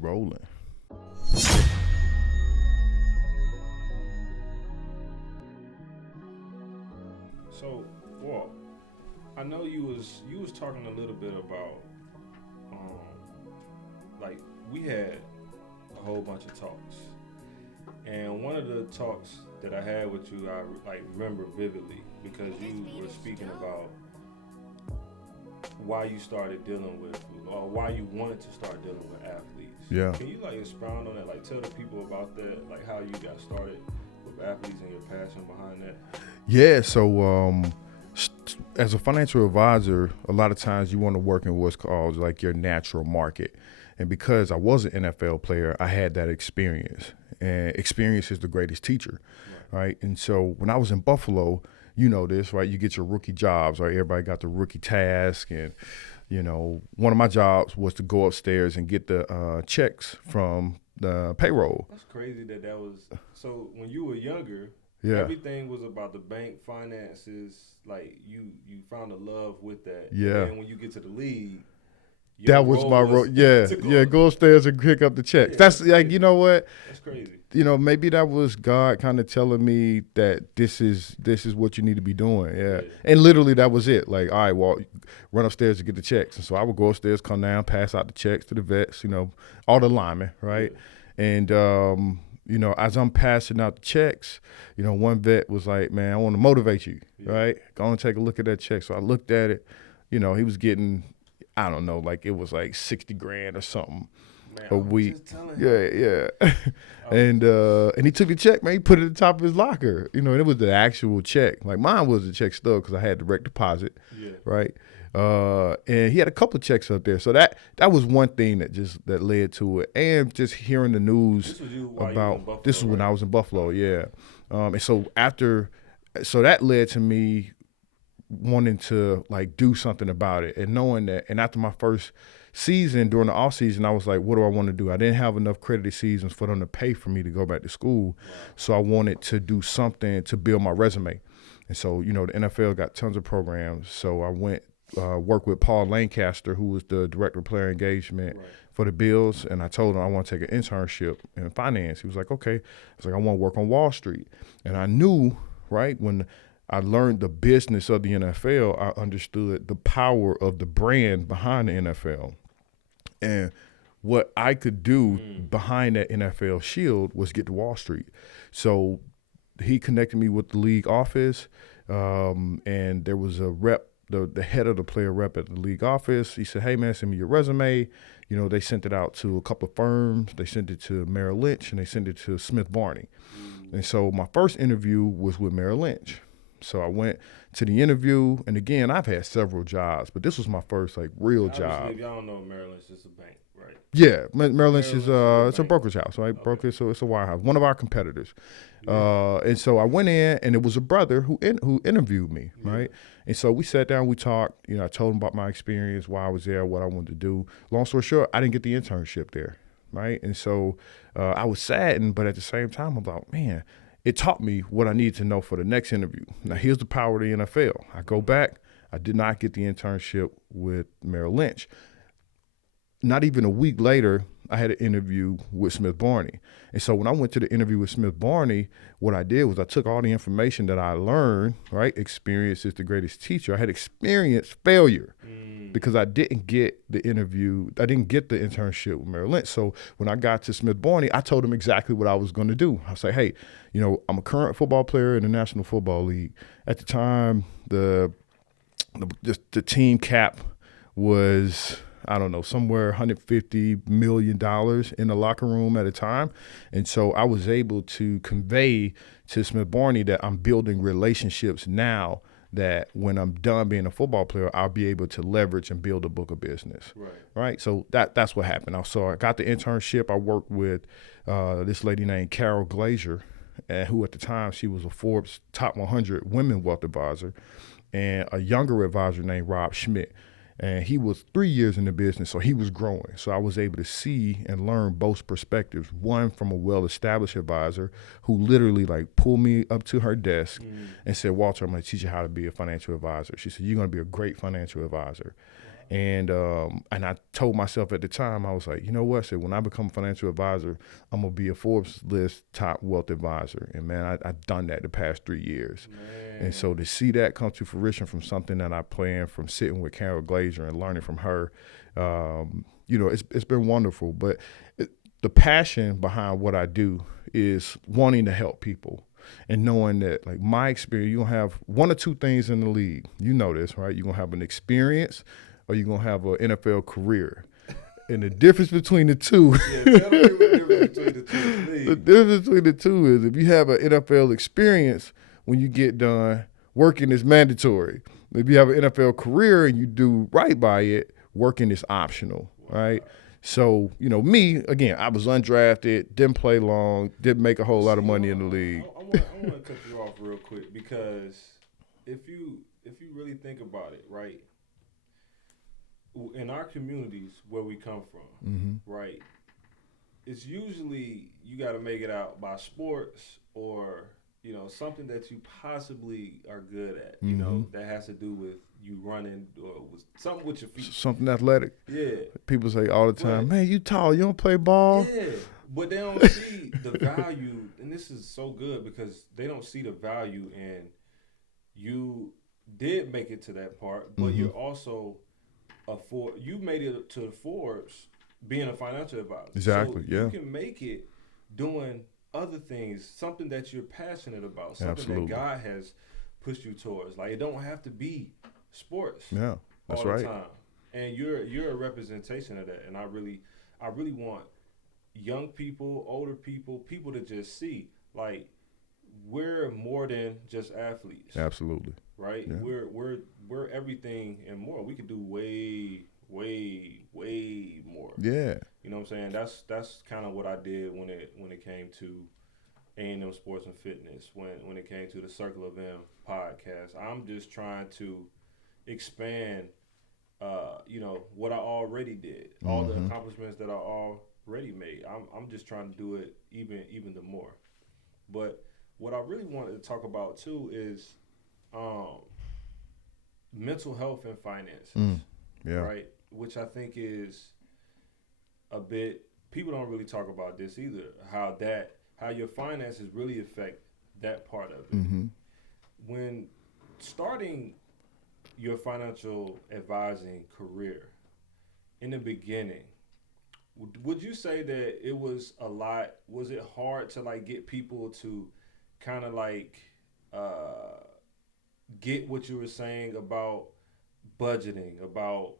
rolling. So, Walt, I know you was talking a little bit about like we had a whole bunch of talks, and one of the talks that I had with you, I like remember vividly because you were speaking about why you started dealing with, or why you wanted to start dealing with athletes. Yeah. Can you like expound on that? Like tell the people about that, like how you got started with athletes and your passion behind that. Yeah. So as a financial advisor, a lot of times you want to work in what's called like your natural market. And because I was an NFL player, I had that experience. And experience is the greatest teacher, right? And so when I was in Buffalo, you know this, right? You get your rookie jobs, right? Everybody got the rookie task. And, you know, one of my jobs was to go upstairs and get the checks from the payroll. That's crazy that was. So when you were younger, yeah, everything was about the bank finances. Like you found a love with that. Yeah. And then when you get to the league, that was my role. Yeah, go upstairs and pick up the checks. Yeah, that's like, you know what? That's crazy. You know, maybe that was God kind of telling me that this is what you need to be doing. Yeah. And literally that was it. Like, all right, Walt, run upstairs to get the checks. And so I would go upstairs, come down, pass out the checks to the vets, you know, all the linemen, right? Yeah. And, you know, as I'm passing out the checks, you know, one vet was like, man, I want to motivate you, right? Go and take a look at that check. So I looked at it. You know, he was getting, I don't know, like it was like 60 grand or something. Man, a week. Yeah. And he took the check, man. He put it at the top of his locker. You know, and it was the actual check. Like mine was a check stub because I had direct deposit, right? And he had a couple of checks up there. So that was one thing that led to it. And just hearing the news about this was when I was in Buffalo, yeah. And so so that led to me wanting to like do something about it and knowing that. And after my first season, during the off season, I was like, what do I want to do? I didn't have enough credited seasons for them to pay for me to go back to school. So I wanted to do something to build my resume. And so, you know, the NFL got tons of programs. So I went worked with Paul Lancaster, who was the director of player engagement for the Bills. And I told him I want to take an internship in finance. He was like, okay. I was like, I want to work on Wall Street. And I knew, right, when I learned the business of the NFL, I understood the power of the brand behind the NFL. And what I could do behind that NFL shield was get to Wall Street. So he connected me with the league office, and there was a rep, the head of the player rep at the league office. He said, hey, man, send me your resume. You know, they sent it out to a couple of firms. They sent it to Merrill Lynch, and they sent it to Smith Barney. And so my first interview was with Merrill Lynch. So I went to the interview, and again, I've had several jobs, but this was my first like real job. If y'all don't know, Merrill Lynch is a bank, right? Yeah, Merrill Lynch is it's a brokerage house, right? Okay. Brokerage, so it's a wirehouse, one of our competitors. And so I went in, and it was a brother who interviewed me, right? And so we sat down, we talked. You know, I told him about my experience, why I was there, what I wanted to do. Long story short, I didn't get the internship there, right? And so I was saddened, but at the same time, I'm like, man. It taught me what I needed to know for the next interview. Now, here's the power of the NFL. I go back. I did not get the internship with Merrill Lynch. Not even a week later, I had an interview with Smith Barney. And so when I went to the interview with Smith Barney, what I did was I took all the information that I learned, right? Experience is the greatest teacher. I had experienced failure because I didn't get the interview. I didn't get the internship with Merrill Lynch. So when I got to Smith Barney, I told him exactly what I was going to do. I say, hey, you know, I'm a current football player in the National Football League. At the time, the team cap was, I don't know, somewhere $150 million in the locker room at a time. And so I was able to convey to Smith Barney that I'm building relationships now that when I'm done being a football player, I'll be able to leverage and build a book of business. Right? So that's what happened. So I got the internship. I worked with this lady named Carol Glazier, who at the time, she was a Forbes top 100 women wealth advisor, and a younger advisor named Rob Schmidt. And he was 3 years in the business, so he was growing. So I was able to see and learn both perspectives. One from a well-established advisor who literally like pulled me up to her desk and said, Walter, I'm going to teach you how to be a financial advisor. She said, you're going to be a great financial advisor. And I told myself at the time, I was like, you know what? I said, when I become a financial advisor, I'm going to be a Forbes list top wealth advisor. And man, I've done that the past 3 years. Man. And so to see that come to fruition from something that I planned, from sitting with Carol Glazer and learning from her, it's been wonderful. But the passion behind what I do is wanting to help people. And knowing that, like, my experience, you're going to have one or two things in the league. You know this, right? You're going to have an experience or you're going to have an NFL career. And the difference between the two, the difference between the two is if you have an NFL experience, when you get done, working is mandatory. If you have an NFL career and you do right by it, working is optional, right? So, me, again, I was undrafted, didn't play long, didn't make a whole lot of money in the league. I want to cut you off real quick because if you really think about it, right, in our communities where we come from, right, it's usually you got to make it out by sports or, something that you possibly are good at, that has to do with you running or something with your feet. Something athletic. Yeah. People say all the time, man, you tall, you don't play ball. Yeah, but they don't see the value, and this is so good because they don't see the value in you did make it to that part, but you're also you made it to the Forbes being a financial advisor. Exactly, so you can make it doing other things, something that you're passionate about, something that God has pushed you towards. Like, it don't have to be sports. Yeah, that's all right. The time. And you're a representation of that. And I really want young people, older people to just see, like, we're more than just athletes. Absolutely. Right? Yeah. We're everything and more. We could do way, way, way more. Yeah. You know what I'm saying? That's kind of what I did when it came to A&M Sports and Fitness, when it came to the Circle of M podcast. I'm just trying to expand what I already did, all the accomplishments that I already made. I'm just trying to do it even the more. But what I really wanted to talk about too is mental health and finances. Right? Which I think is a bit, people don't really talk about this either, how your finances really affect that part of it. When starting your financial advising career in the beginning, would you say that it was was it hard to like get people to kind of like get what you were saying about budgeting, about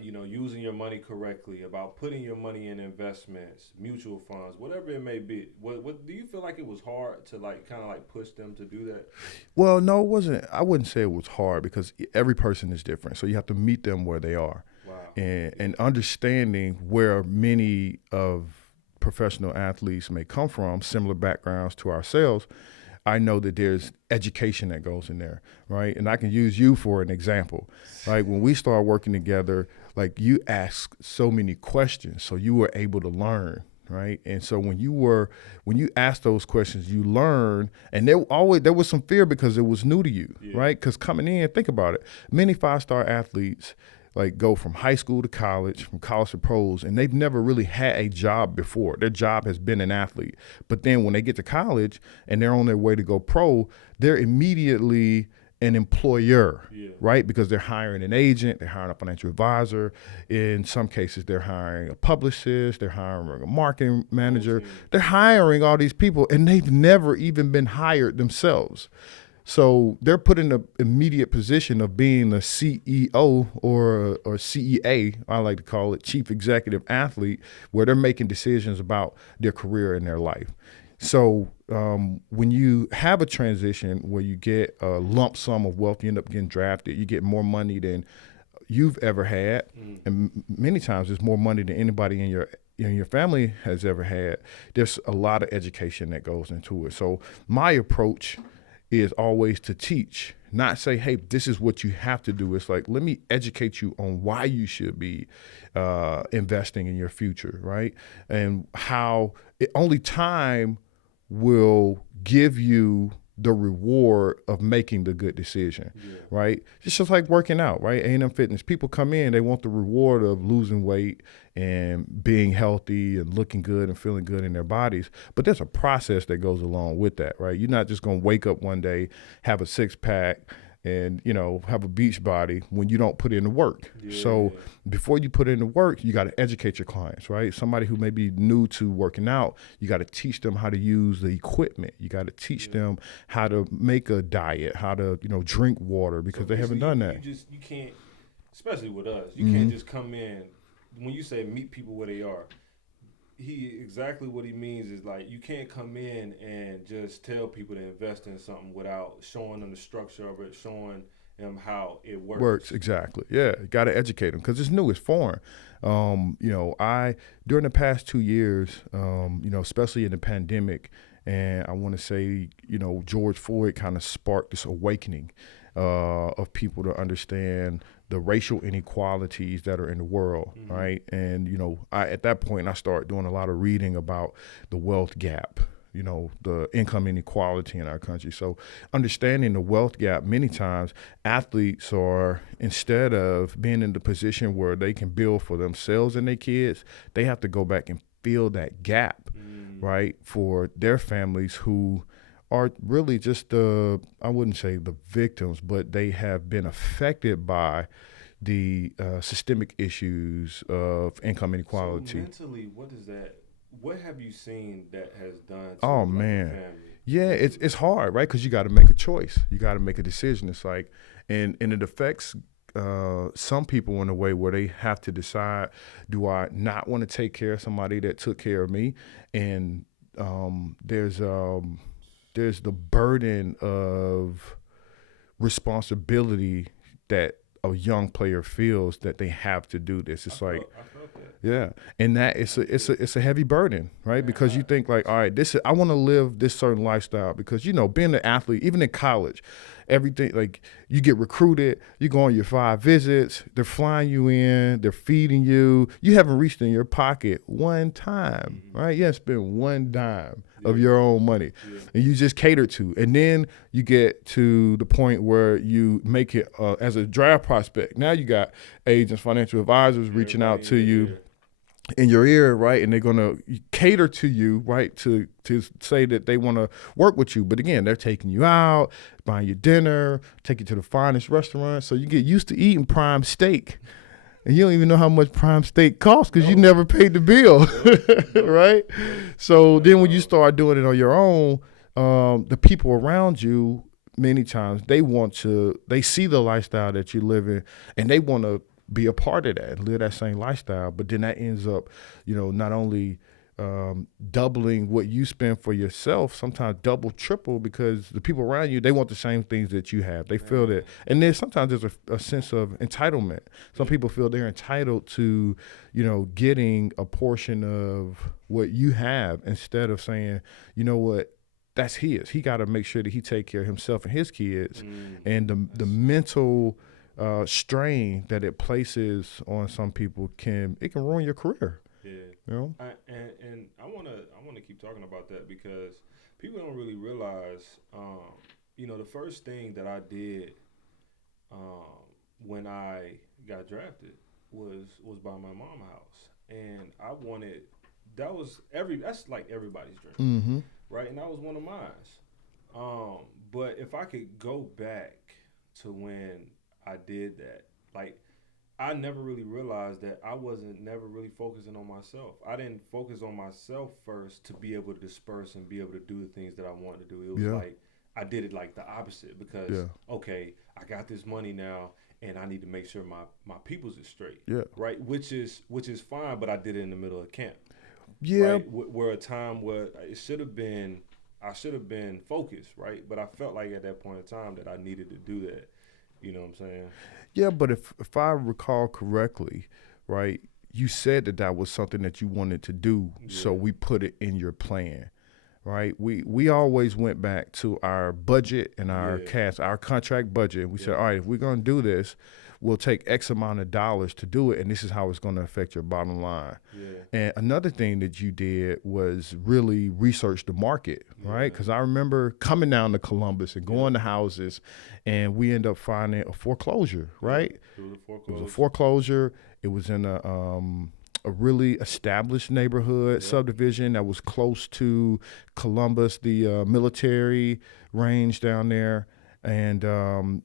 using your money correctly, about putting your money in investments, mutual funds, whatever it may be? What do you feel like it was hard to like kind of like push them to do that? Well, no, it wasn't. I wouldn't say it was hard because every person is different. So you have to meet them where they are. Wow. And understanding where many of professional athletes may come from, similar backgrounds to ourselves, I know that there's education that goes in there, right? And I can use you for an example. Like when we started working together, like you asked so many questions, so you were able to learn, right? And so when you asked those questions, you learned, and there was some fear because it was new to you, right? Because coming in, think about it, many 5-star athletes like go from high school to college, from college to pros, and they've never really had a job before. Their job has been an athlete. But then when they get to college and they're on their way to go pro, they're immediately an employer, right? Because they're hiring an agent, they're hiring a financial advisor. In some cases, they're hiring a publicist, they're hiring a marketing manager. They're hiring all these people, and they've never even been hired themselves. So they're put in the immediate position of being a CEO or CEA, I like to call it, chief executive athlete, where they're making decisions about their career and their life. So when you have a transition where you get a lump sum of wealth, you end up getting drafted, you get more money than you've ever had, and many times it's more money than anybody in your family has ever had. There's a lot of education that goes into it. So my approach is always to teach, not say, hey, this is what you have to do. It's like, let me educate you on why you should be investing in your future, right? And how only time will give you the reward of making the good decision, right? It's just like working out, right? A&M Fitness, people come in, they want the reward of losing weight and being healthy and looking good and feeling good in their bodies. But there's a process that goes along with that, right? You're not just going to wake up one day, have a six-pack, and, you know, have a beach body when you don't put in the work. So before you put in the work, you got to educate your clients, right? Somebody who may be new to working out, you got to teach them how to use the equipment. You got to teach them how to make a diet, how to, you know, drink water, because they haven't done that. You can't, especially with us, you can't just come in. When you say meet people where they are, exactly what he means is, like, you can't come in and just tell people to invest in something without showing them the structure of it, showing them how it works. Exactly. Yeah, you got to educate them because it's new, it's foreign. You know, during the past 2 years, you know, especially in the pandemic, and I want to say, you know, George Floyd kind of sparked this awakening of people to understand the racial inequalities that are in the world, right? And, you know, at that point, I started doing a lot of reading about the wealth gap, you know, the income inequality in our country. So understanding the wealth gap, many times athletes are, instead of being in the position where they can build for themselves and their kids, they have to go back and fill that gap, right, for their families who are really just I wouldn't say the victims, but they have been affected by the systemic issues of income inequality. So mentally, what have you seen that has done to oh, like, man. the family? Yeah, it's hard, right? Because you got to make a choice. You got to make a decision. It's like, and it affects some people in a way where they have to decide, do I not want to take care of somebody that took care of me? And there's the burden of responsibility that a young player feels that they have to do this. It's I felt that. Yeah, and that it's a heavy burden, right? Because you think like, all right, I want to live this certain lifestyle because, you know, being an athlete, even in college, everything, like, you get recruited, you go on your 5 visits, they're flying you in, they're feeding you, you haven't reached in your pocket one time, right? You haven't spent one dime of your own money, and you just cater to. And then you get to the point where you make it as a draft prospect. Now you got agents, financial advisors reaching out to you in your ear, right? And they're going to cater to you, right, to say that they want to work with you. But again, they're taking you out, buying you dinner, take you to the finest restaurant. So you get used to eating prime steak. And you don't even know how much prime steak costs because you never paid the bill, right? So then when you start doing it on your own, the people around you, many times, they see the lifestyle that you live in, and they want to be a part of that, live that same lifestyle. But then that ends up, you know, not only doubling what you spend for yourself, sometimes double, triple, because the people around you, they want the same things that you have. They feel that. And then sometimes there's a sense of entitlement. Some people feel they're entitled to, you know, getting a portion of what you have instead of saying, you know what, that's his. He got to make sure that he take care of himself and his kids. And the mental strain that it places on some people can ruin your career. Yeah, you know. And I wanna keep talking about that because people don't really realize, you know, the first thing that I did when I got drafted was buy my mama a house, and I wanted that's like everybody's dream, right? And that was one of mine. But if I could go back to when I did that, like, I never really realized that I wasn't never really focusing on myself. I didn't focus on myself first to be able to disperse and be able to do the things that I wanted to do. It was like I did it like the opposite because, okay, I got this money now and I need to make sure my people's is straight. Yeah. Right? Which is fine, but I did it in the middle of camp. Yeah. Right? Where a time where I should have been focused, right? But I felt like at that point in time that I needed to do that. You know what I'm saying? Yeah, but if I recall correctly, right, you said that was something that you wanted to do, so we put it in your plan, right? We always went back to our budget and our our contract budget. We said, all right, if we're going to do this, we'll take X amount of dollars to do it, and this is how it's going to affect your bottom line. And another thing that you did was really research the market, right? Because I remember coming down to Columbus and going to houses, and we end up finding a foreclosure, right? It was a foreclosure. It was in a really established neighborhood subdivision that was close to Columbus, the military range down there, and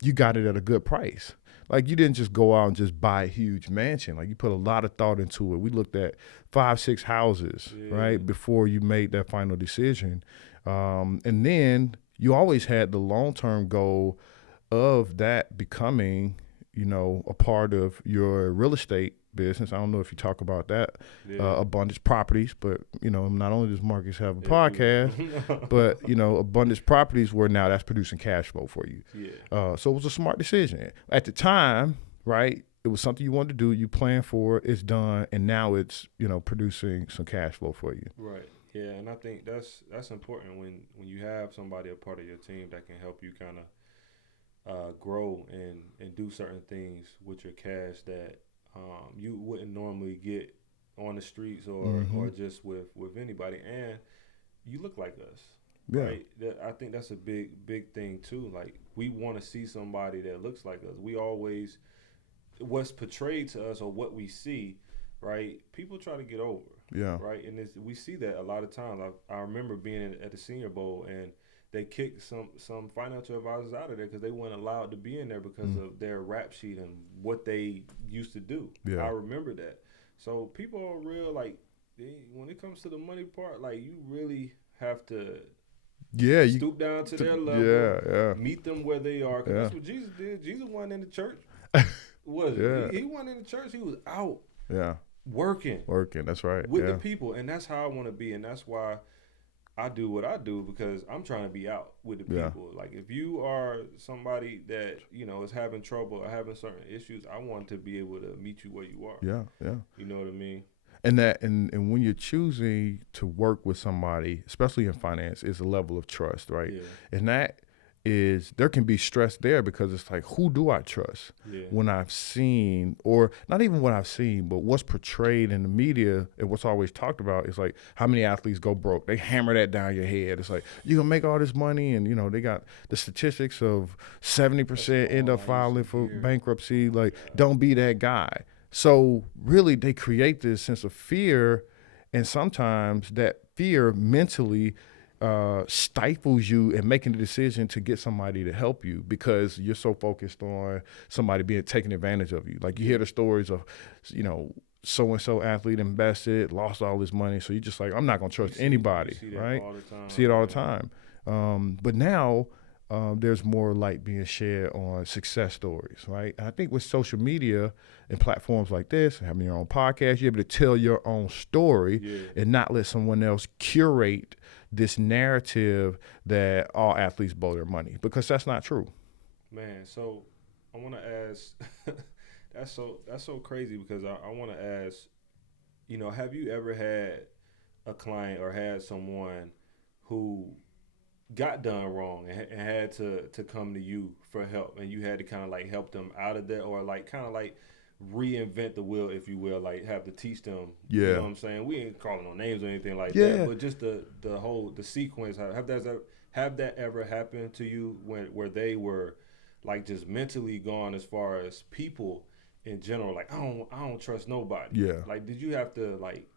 you got it at a good price. Like, you didn't just go out and just buy a huge mansion. Like, you put a lot of thought into it. We looked at 5-6 houses, right, before you made that final decision. And then you always had the long-term goal of that becoming, a part of your real estate business. I don't know if you talk about that, Abundance Properties, but not only does Marcus have a podcast, but Abundance Properties, where now that's producing cash flow for you. So it was a smart decision at the time, right? It was something you wanted to do, you planned for, it's done, and now it's producing some cash flow for you. Right. Yeah, and I think that's important when you have somebody a part of your team that can help you kind of grow and do certain things with your cash that you wouldn't normally get on the streets or just with anybody. And you look like us, right? I think that's a big thing too. Like, we want to see somebody that looks like us. We always, what's portrayed to us or what we see, right? People try to get over, right? And we see that a lot of times. I remember being at the Senior Bowl, and they kicked some financial advisors out of there because they weren't allowed to be in there because of their rap sheet and what they used to do. I remember that. So people are real, like, when it comes to the money part, like, you really have to stoop down to their level, meet them where they are. Because that's what Jesus did. Jesus wasn't in the church. He wasn't in the church. He was out working. That's right. With the people. And that's how I want to be. And that's why I do what I do, because I'm trying to be out with the people. Like, if you are somebody that, is having trouble or having certain issues, I want to be able to meet you where you are. You know what I mean? And when you're choosing to work with somebody, especially in finance, is a level of trust, right? And that is, there can be stress there because it's like, who do I trust when I've seen, or not even what I've seen, but what's portrayed in the media and what's always talked about is like, how many athletes go broke? They hammer that down your head. It's like, you're going to make all this money, and, they got the statistics of 70% end up filing for bankruptcy. Like, don't be that guy. So really, they create this sense of fear, and sometimes that fear mentally stifles you in making the decision to get somebody to help you because you're so focused on somebody being taken advantage of you. Like, you hear the stories of, so-and-so athlete invested, lost all his money. So you're just like, I'm not going to trust anybody, right? See it all the time. But now there's more light being shed on success stories, right? And I think with social media and platforms like this, having your own podcast, you're able to tell your own story and not let someone else curate this narrative that all athletes blow their money, because that's not true. Man, so I want to ask, that's so crazy, because I want to ask, have you ever had a client or had someone who got done wrong and had to come to you for help, and you had to kind of like help them out of that, or like kind of like reinvent the wheel, if you will, like have to teach them. You know what I'm saying? We ain't calling no names or anything like that, but just the sequence. Have that ever happened to you where they were like just mentally gone as far as people in general? Like, I don't trust nobody. Like, did you have to like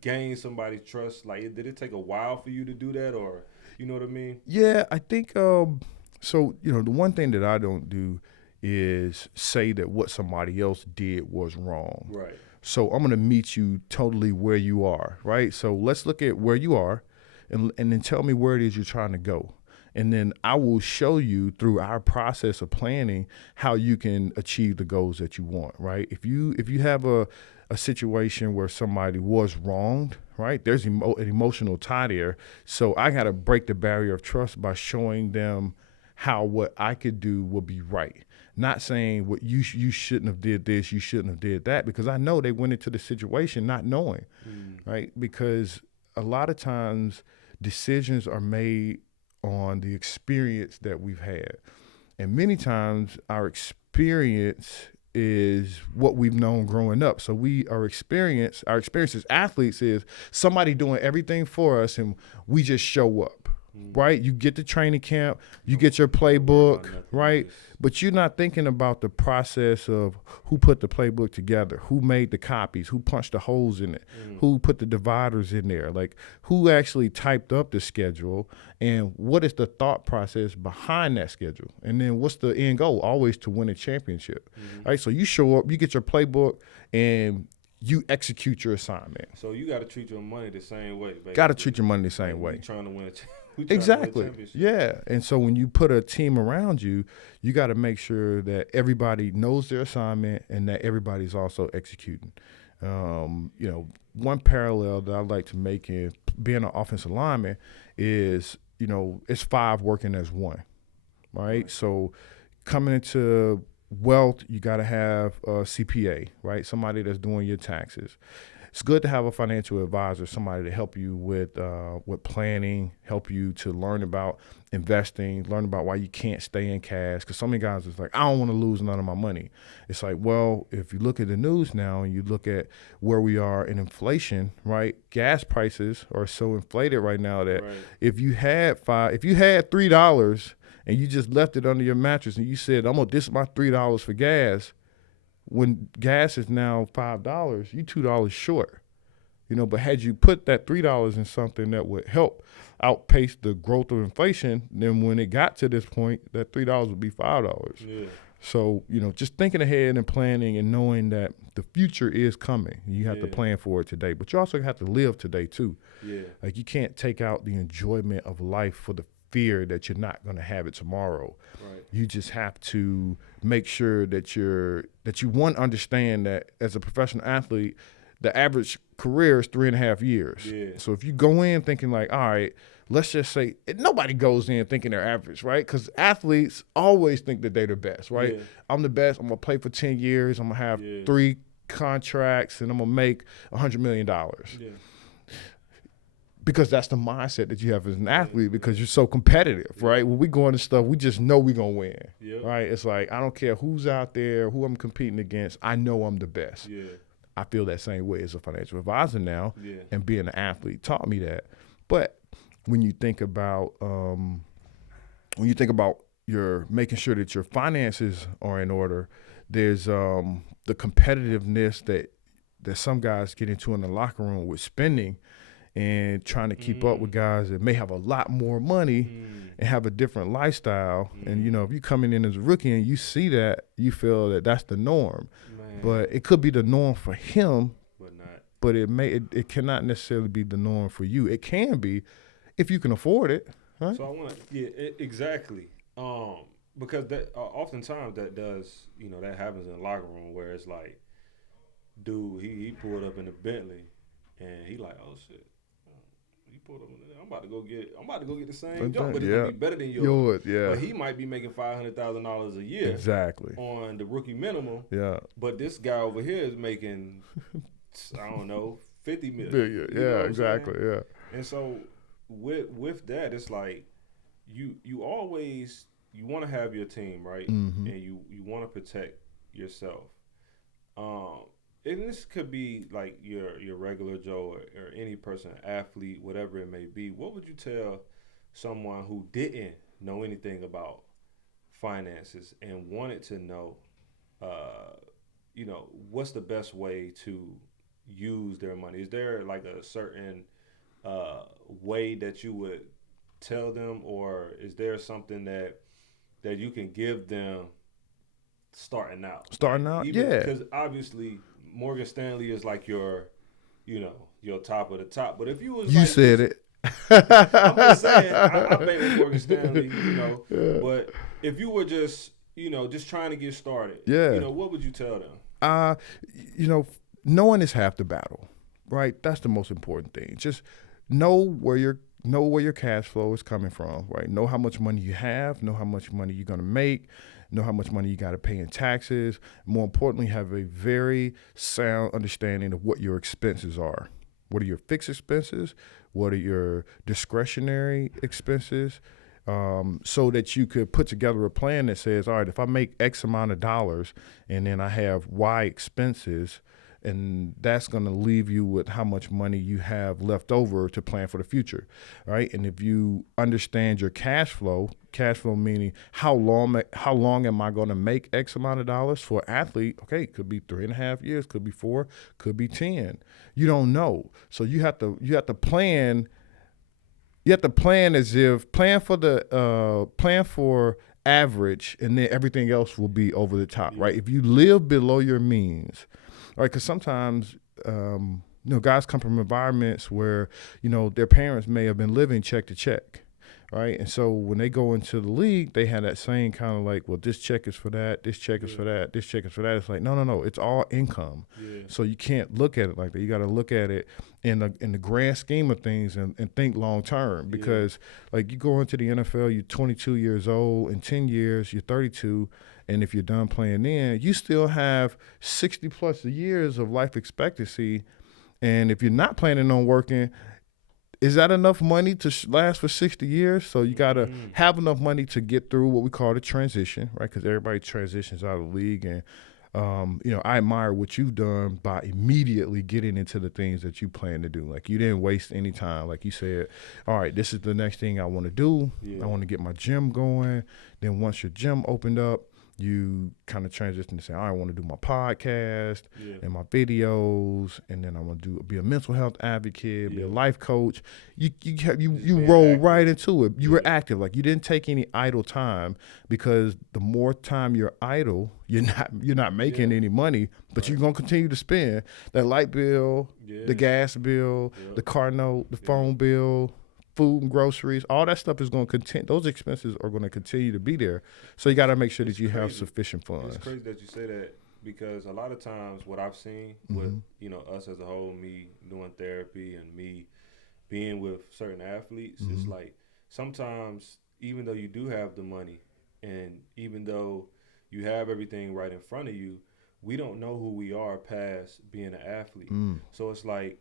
gain somebody's trust? Like, did it take a while for you to do that, or you know what I mean? Yeah, I think so. The one thing that I don't do is say that what somebody else did was wrong. Right. So I'm going to meet you totally where you are, right? So let's look at where you are and then tell me where it is you're trying to go. And then I will show you through our process of planning how you can achieve the goals that you want, right? If you have a situation where somebody was wronged, right, there's an emotional tie there. So I got to break the barrier of trust by showing them how what I could do will be right. Not saying what you shouldn't have did this, you shouldn't have did that, because I know they went into the situation not knowing, right? Because a lot of times decisions are made on the experience that we've had. And many times our experience is what we've known growing up. So our experience as athletes is somebody doing everything for us and we just show up. Right? You get to training camp, you get your playbook, right? But you're not thinking about the process of who put the playbook together, who made the copies, who punched the holes in it, who put the dividers in there, like who actually typed up the schedule, and what is the thought process behind that schedule? And then what's the end goal? Always to win a championship, right? So you show up, you get your playbook, and you execute your assignment. So you got to treat your money the same way. Got to treat your money the same way. You trying to win Exactly. Yeah. And so when you put a team around you, you got to make sure that everybody knows their assignment and that everybody's also executing. One parallel that I like to make in being an offensive lineman is, it's 5 working as 1, right? So coming into wealth, you got to have a CPA, right? Somebody that's doing your taxes. It's good to have a financial advisor, somebody to help you with planning, help you to learn about investing, learn about why you can't stay in cash. Because so many guys is like, I don't want to lose none of my money. It's like, well, if you look at the news now and you look at where we are in inflation, right? Gas prices are so inflated right now that if you had $3 and you just left it under your mattress and you said, this is my $3 for gas. When gas is now $5, you $2 short, but had you put that $3 in something that would help outpace the growth of inflation, then when it got to this point, that $3 would be $5. Yeah. So, just thinking ahead and planning and knowing that the future is coming. You have to plan for it today, but you also have to live today too. Yeah. Like you can't take out the enjoyment of life for the fear that you're not going to have it tomorrow. Right. You just have to make sure that you understand that as a professional athlete, the average career is 3.5 years. Yeah. So if you go in thinking like, all right, let's just say nobody goes in thinking they're average, right? Because athletes always think that they're the best, right? Yeah. I'm the best. I'm going to play for 10 years. I'm going to have 3 contracts and I'm going to make $100 million. Yeah. Because that's the mindset that you have as an athlete because you're so competitive, right? When we go into stuff, we just know we're going to win, right? It's like, I don't care who's out there, who I'm competing against. I know I'm the best. Yeah. I feel that same way as a financial advisor now, and being an athlete taught me that. But when you think about your making sure that your finances are in order, there's the competitiveness that some guys get into in the locker room with spending and trying to keep up with guys that may have a lot more money and have a different lifestyle. And, if you coming in as a rookie and you see that, you feel that that's the norm. Man. But it could be the norm for him, but it cannot necessarily be the norm for you. It can be if you can afford it. Right? So I want exactly. Because that oftentimes that does, that happens in the locker room where it's like, dude, he pulled up in the Bentley and he like, oh shit. He pulled up. I'm about to go get the same job, but it's gonna be better than yours. But he might be making $500,000 a year exactly on the rookie minimum. Yeah. But this guy over here is making, I don't know, $50 million. Yeah, exactly. Yeah. And so with that, it's like you always want to have your team, right? Mm-hmm. And you want to protect yourself. And this could be like your regular Joe or any person, athlete, whatever it may be. What would you tell someone who didn't know anything about finances and wanted to know, what's the best way to use their money? Is there like a certain way that you would tell them, or is there something that you can give them starting out? Because obviously Morgan Stanley is like your top of the top. But if you was you said it. I'm just saying, I bank with Morgan Stanley, But if you were just trying to get started, what would you tell them? Knowing is half the battle, right? That's the most important thing. Just know where your cash flow is coming from, right? Know how much money you have, know how much money you're going to make, know how much money you got to pay in taxes. More importantly, have a very sound understanding of what your expenses are. What are your fixed expenses? What are your discretionary expenses? so that you could put together a plan that says, all right, if I make X amount of dollars and then I have Y expenses, and that's going to leave you with how much money you have left over to plan for the future, right? And if you understand your cash flow meaning how long am I going to make X amount of dollars for an athlete? Okay, it could be 3.5 years, could be 4, could be 10. You don't know, so you have to plan. You have to plan plan for average, and then everything else will be over the top, right? If you live below your means, right? Because sometimes, guys come from environments where, their parents may have been living check to check, right? And so when they go into the league, they have that same kind of like, well, this check is for that, this check is for that, this check is for that. It's like, no, it's all income. Yeah. So you can't look at it like that. You got to look at it in the grand scheme of things and think long term, because like you go into the NFL, you're 22 years old, in 10 years, you're 32. And if you're done playing then, you still have 60 plus years of life expectancy. And if you're not planning on working, is that enough money to last for 60 years? So you got to have enough money to get through what we call the transition, right? Because everybody transitions out of the league. And, I admire what you've done by immediately getting into the things that you plan to do. Like, you didn't waste any time. Like you said, all right, this is the next thing I want to do. Yeah. I want to get my gym going. Then once your gym opened up, you kind of transition to say, I want to do my podcast and my videos, and then I want to be a mental health advocate, be a life coach. You roll right into it. You were active. Like, you didn't take any idle time, because the more time you're idle, you're not making any money, but you're gonna continue to spend that light bill, the gas bill, the car note, the phone bill, food and groceries, all that stuff is going to continue. Those expenses are going to continue to be there. So you got to make sure that you have sufficient funds. It's crazy that you say that, because a lot of times what I've seen with, us as a whole, me doing therapy and me being with certain athletes, it's like sometimes even though you do have the money and even though you have everything right in front of you, we don't know who we are past being an athlete. So it's like,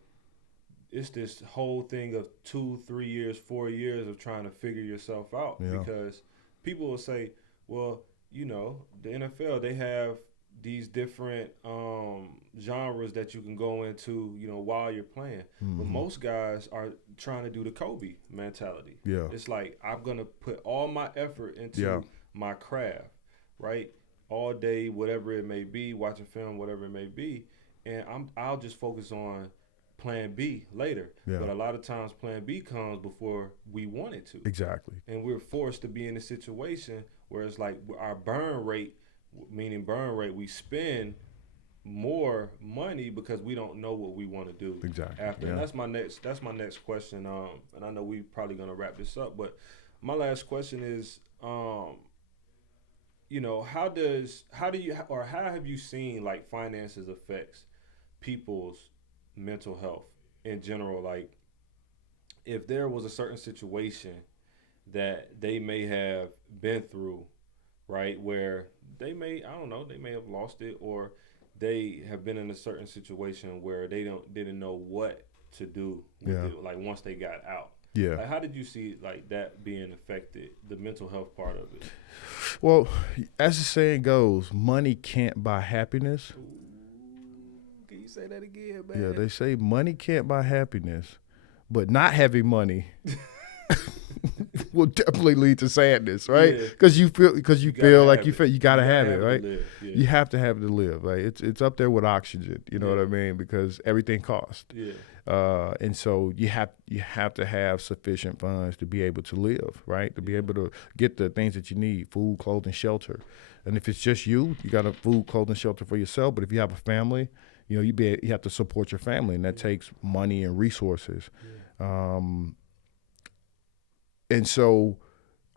it's this whole thing of 2, 3 years, 4 years of trying to figure yourself out. Because people will say, well, the NFL, they have these different genres that you can go into, while you're playing. But most guys are trying to do the Kobe mentality. Yeah. It's like, I'm going to put all my effort into my craft, right? All day, whatever it may be, watching film, whatever it may be. And I'll just focus on plan B later. But a lot of times plan B comes before we want it to. Exactly. And we're forced to be in a situation where it's like our burn rate, we spend more money because we don't know what we want to do. Exactly. After. And that's my next question. And I know we're probably gonna wrap this up, but my last question is, how have you seen like finances affects people's mental health in general? Like, if there was a certain situation that they may have been through, right, where they may have lost it, or they have been in a certain situation where they didn't know what to do with it, like once they got out. Yeah. Like, how did you see like that being affected, the mental health part of it? Well, as the saying goes, money can't buy happiness. Can you say that again, man? Yeah, they say money can't buy happiness, but not having money will definitely lead to sadness, right? Because you feel like you gotta have it, right? You have to have it to live, right? It's up there with oxygen, you know what I mean? Because everything costs. And so you have to have sufficient funds to be able to live, right? To be able to get the things that you need: food, clothing, shelter. And if it's just you got a food, clothing, shelter for yourself. But if you have a family, you have to support your family, and that takes money and resources. And so,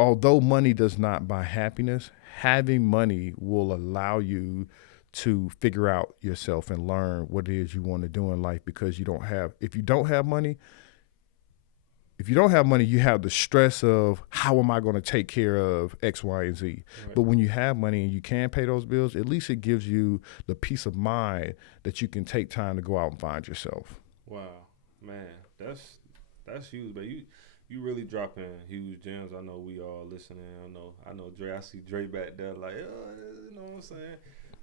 although money does not buy happiness, having money will allow you to figure out yourself and learn what it is you want to do in life. Because if you don't have money, you have the stress of, how am I going to take care of X, Y, and Z? Right. But when you have money and you can pay those bills, at least it gives you the peace of mind that you can take time to go out and find yourself. Wow, man, that's huge. But you really dropping huge gems. I know we all listening. I know Dre. I see Dre back there like, you know what I'm saying.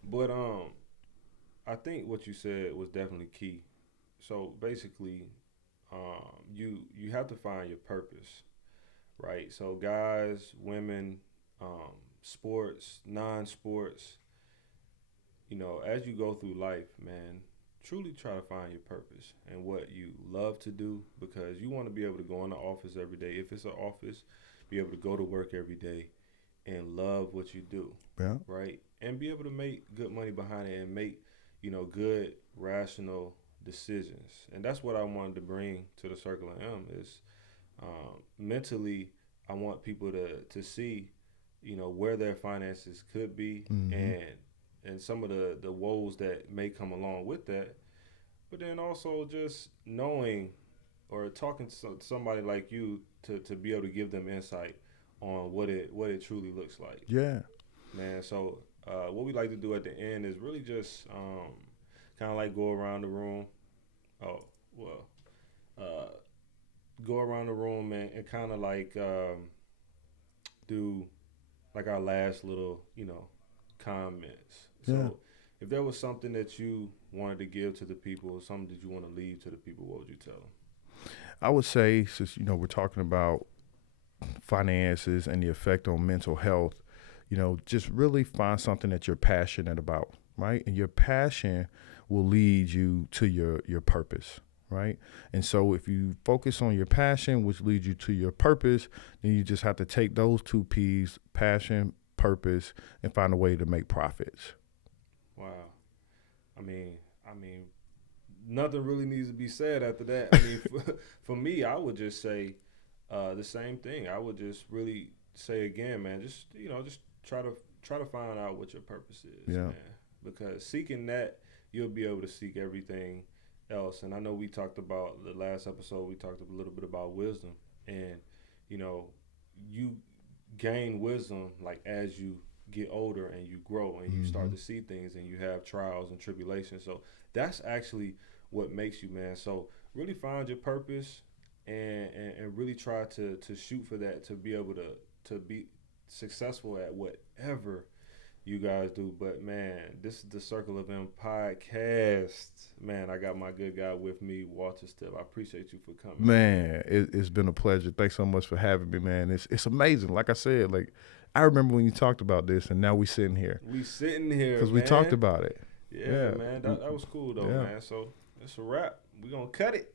But I think what you said was definitely key. So basically, you have to find your purpose, right? So guys, women, sports, non-sports, you know, as you go through life, man, truly try to find your purpose and what you love to do, because you want to be able to go in the office every day. If it's an office, be able to go to work every day and love what you do, Yeah. right? And be able to make good money behind it and make, you know, good, rational decisions. And that's what I wanted to bring to the Circle of M is mentally, I want people to see, you know, where their finances could be and some of the woes that may come along with that. But then also just knowing or talking to somebody like you to be able to give them insight on what it truly looks like. Yeah. Man, so what we like to do at the end is really just kind of like go around the room. Go around the room and kind of like do like our last little, you know, comments. So Yeah. if there was something that you wanted to give to the people, something that you want to leave to the people, what would you tell them? I would say, since, you know, we're talking about finances and the effect on mental health, you know, just really find something that you're passionate about, right? And your passion will lead you to your purpose, right? And so if you focus on your passion, which leads you to your purpose, then you just have to take those two P's, passion, purpose, and find a way to make profits. Wow. I mean, nothing really needs to be said after that. I mean, for me, I would just say the same thing. I would just really say again, man, just, you know, just try to find out what your purpose is, man. Because seeking that, you'll be able to seek everything else. And I know we talked about the last episode. We talked a little bit about wisdom, and you know, you gain wisdom like as you get older and you grow and you start to see things and you have trials and tribulations. So that's actually what makes you, man. So really find your purpose and really try to shoot for that, to be able to be successful at whatever you guys do. But man, this is the Circle of M podcast. Man, I got my good guy with me, Walter Stith. I appreciate you for coming. Man, it's been a pleasure. Thanks so much for having me, man. It's amazing. Like I said, like I remember when you talked about this, and now we sitting here. We sitting here because we talked about it. Yeah, man. That was cool though, man. So it's a wrap. We gonna cut it.